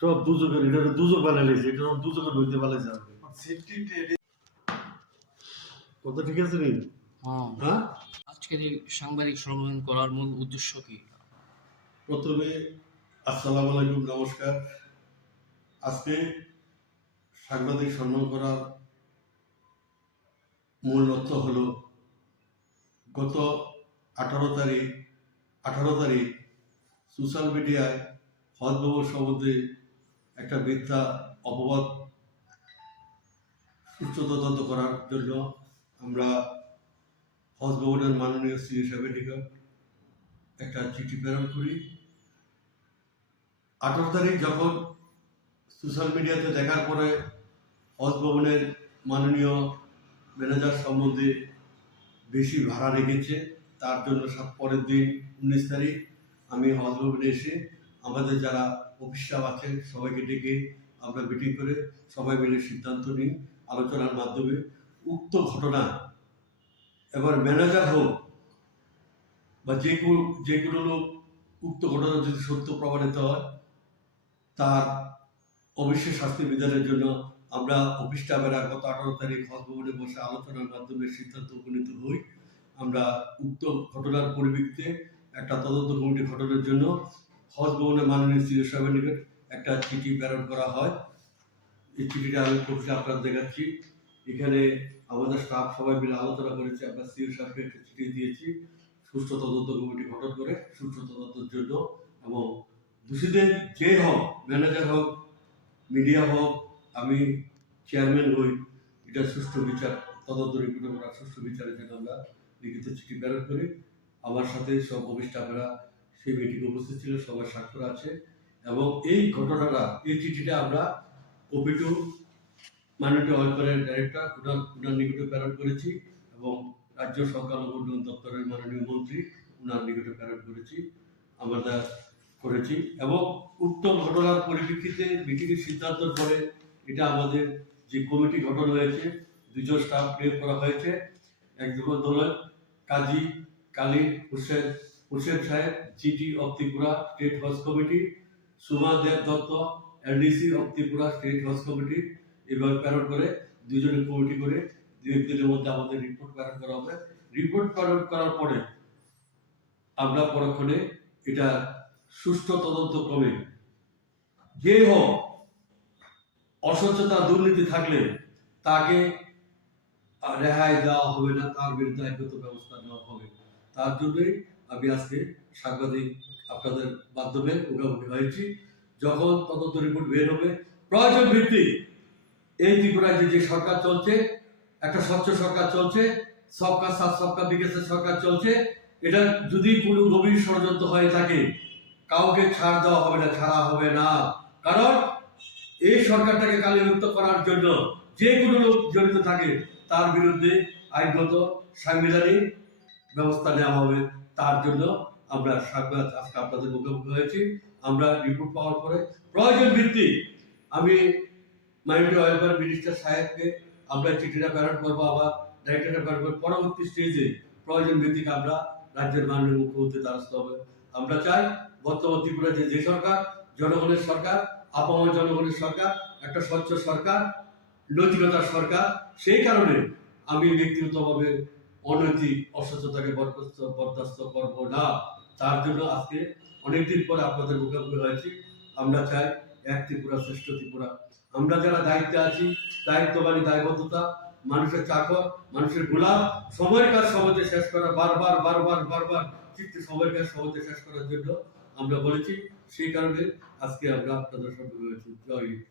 সব দুজকের এটা দুজক বানাইছে, এটা দুজকের বইতে বানাইছে কত ঠিক আছে নি? হ্যাঁ, আজকের এই সাংবাদিক সম্মেলন করার মূল উদ্দেশ্য কি? প্রথমে আসসালামু আলাইকুম, নমস্কার। আজকে সাংবাদিক সম্মেলন করার মূল লক্ষ্য হলো গত 18 তারিখ সোশ্যাল মিডিয়ায় হজ ভবন সম্বন্ধে একটা মিথ্যা অপবাদ সুষ্ঠু তদন্ত করার জন্য আমরা হজ ভবনের মাননীয় শ্রী সাহেবের নিকট একটা চিঠি প্রেরণ করি। 18 তারিখ যখন সোশ্যাল মিডিয়াতে দেখার পরে হজ ভবনের মাননীয় ম্যানেজার সম্বন্ধে বেশি ভাড়া রেখেছে, তার জন্য পরের দিন 19 তারিখ আমি হজ ভবনে এসে আমাদের যারা অফিস স্টাফ আছেন সবাইকে ডেকে আমরা মিটিং করে সবাই মিলে সিদ্ধান্ত নিই আলোচনার মাধ্যমে উক্ত ঘটনা এবার ম্যানেজার হোক বা যে কোনো লোক উক্ত ঘটনা যদি সত্য প্রমাণিত হয় তার অবশ্যই শাস্তি বিধানের জন্য আমরা অফিস স্টাফেরা গত 18 তারিখ হজ ভবনে বসে আলোচনার মাধ্যমে সিদ্ধান্ত উপনীত হই। আমরা উক্ত ঘটনার পরিপ্রেক্ষিতে একটা তদন্ত কমিটি গঠনের জন্য হজ ভবনের মাননীয় শ্রী সাহেবের নিকট একটা চিঠি প্রেরণ করা হয়। এই চিঠিটা আমি কপিটা আপনার দেখাচ্ছি। এখানে আমাদের স্টাফ সবাই মিলে আলোচনা করেছে, আমরা শ্রী সাহেবকে একটা চিঠি দিয়েছি সুষ্ঠু তদন্ত কমিটি গঠন করে সুষ্ঠু তদন্তের জন্য, এবং দোষীদের যে হোক, ম্যানেজার হোক, মিডিয়া হোক, আমি চেয়ারম্যান হই, এটা সুষ্ঠু বিচার তদন্ত রিপোর্ট করা সুষ্ঠু বিচারের জন্য আমরা লিখিত চিঠি প্রেরণ করি। আমার সাথে সব অফিস স্টাফেরা সেই মিটিংয়ে উপস্থিত ছিল, সবার স্বাক্ষর আছে। এবং এই ঘটনাটা, এই চিঠিটা আমরা কপি টু মাননীয় ওয়েলফেয়ার ডাইরেক্টর উনার নিকটে প্রেরণ করেছি এবং রাজ্য সংখ্যালঘু উন্নয়ন দপ্তরের মাননীয় মন্ত্রী উনার নিকটে প্রেরণ করেছি, আমরা করেছি। এবং উক্ত ঘটনার পরিপ্রেক্ষিতে মিটিংয়ের সিদ্ধান্তের পরে এটা আমাদের যে কমিটি গঠন হয়েছে, 2 জন স্টাফ নিয়োগ করা হয়েছে। একজন হলেন কাজী Khalid Hossain Saheb, GT of Tripura state Haj committee, Suma Deb Dutta, LDC of Tripura state Haj committee. এভাবে প্রেরণ করে 2 জনের কমিটি করে 2 দিনের মধ্যে আমাদের রিপোর্ট প্রেরণ করা হবে। রিপোর্ট প্রেরণ করার পরে আমরা পরক্ষণে এটা সুষ্ঠু তদন্ত ক্রমে যে হোক অস্বচ্ছতা দুর্নীতি থাকলে তাকে রেহাই দেওয়া হবে না, তার বিরুদ্ধে আইনগত ব্যবস্থা নেওয়া হবে। তার জন্যই আমি আজকে সাংবাদিক আপনাদের মাধ্যমে মুখোমুখি হয়েছি। যখন তদন্ত রিপোর্ট বের হবে, প্রয়োজন ভিত্তিক এই ত্রিপুরায় যে সরকার চলছে, একটা স্বচ্ছ সরকার চলছে, সবকা সাথ সবকা বিকাশের সরকার চলছে, এটা যদি কোনো গভীর ষড়যন্ত্র হয়ে থাকে কাউকে ছাড় দেওয়া হবে না, ছাড়া হবে না। কারণ এই সরকারটাকে কালিমুক্ত করার জন্য যে কোনো লোক জড়িত থাকে তার বিরুদ্ধে আইনগত সাংবিধানিক ব্যবস্থা নেওয়া হবে। তার জন্য আমরা সাংবাদ আজকে আপনাদের মুখোমুখি হয়েছি। আমরা রিপোর্ট পাওয়ার পরে প্রয়োজন ভিত্তিক আমি মাইনরিটি ওয়েলফেয়ার মিনিস্টার সাহেবকে আমরা চিঠিটা প্রেরণ করবো, আবার ডাইরেক্টরটা প্রেরণ করবো। পরবর্তী স্টেজে প্রয়োজন ভিত্তিক আমরা রাজ্যের মাননীয় মুখ্যমন্ত্রী দ্বারস্থ হবে। আমরা চাই বর্তমান ত্রিপুরা যে সরকার, জনগণের সরকার, আপামর জনগণের সরকার, একটা স্বচ্ছ সরকার, নৈতিকতার সরকার। সেই কারণে আমি ব্যক্তিগতভাবে অনৈতিক অস্বচ্ছতাকে বরদাস্ত করবো না। তার জন্য আজকে অনেকদিন পরে আপনাদের মুখোমুখি হয়েছি। আমরা চাই এক ত্রিপুরা শ্রেষ্ঠ ত্রিপুরা। আমরা যারা দায়িত্বে আছি, দায়িত্ববানী দায়বদ্ধতা, মানুষের চাকর, মানুষের গোলাম, সময়ের কাজ সমাজে শেষ করা, বারবার চিত্তে সময়ের কাজ সমাজে শেষ করার জন্য আমরা বলেছি। সেই কারণে আজকে আমরা আপনাদের সঙ্গে রয়েছি। জয় হিন্দ।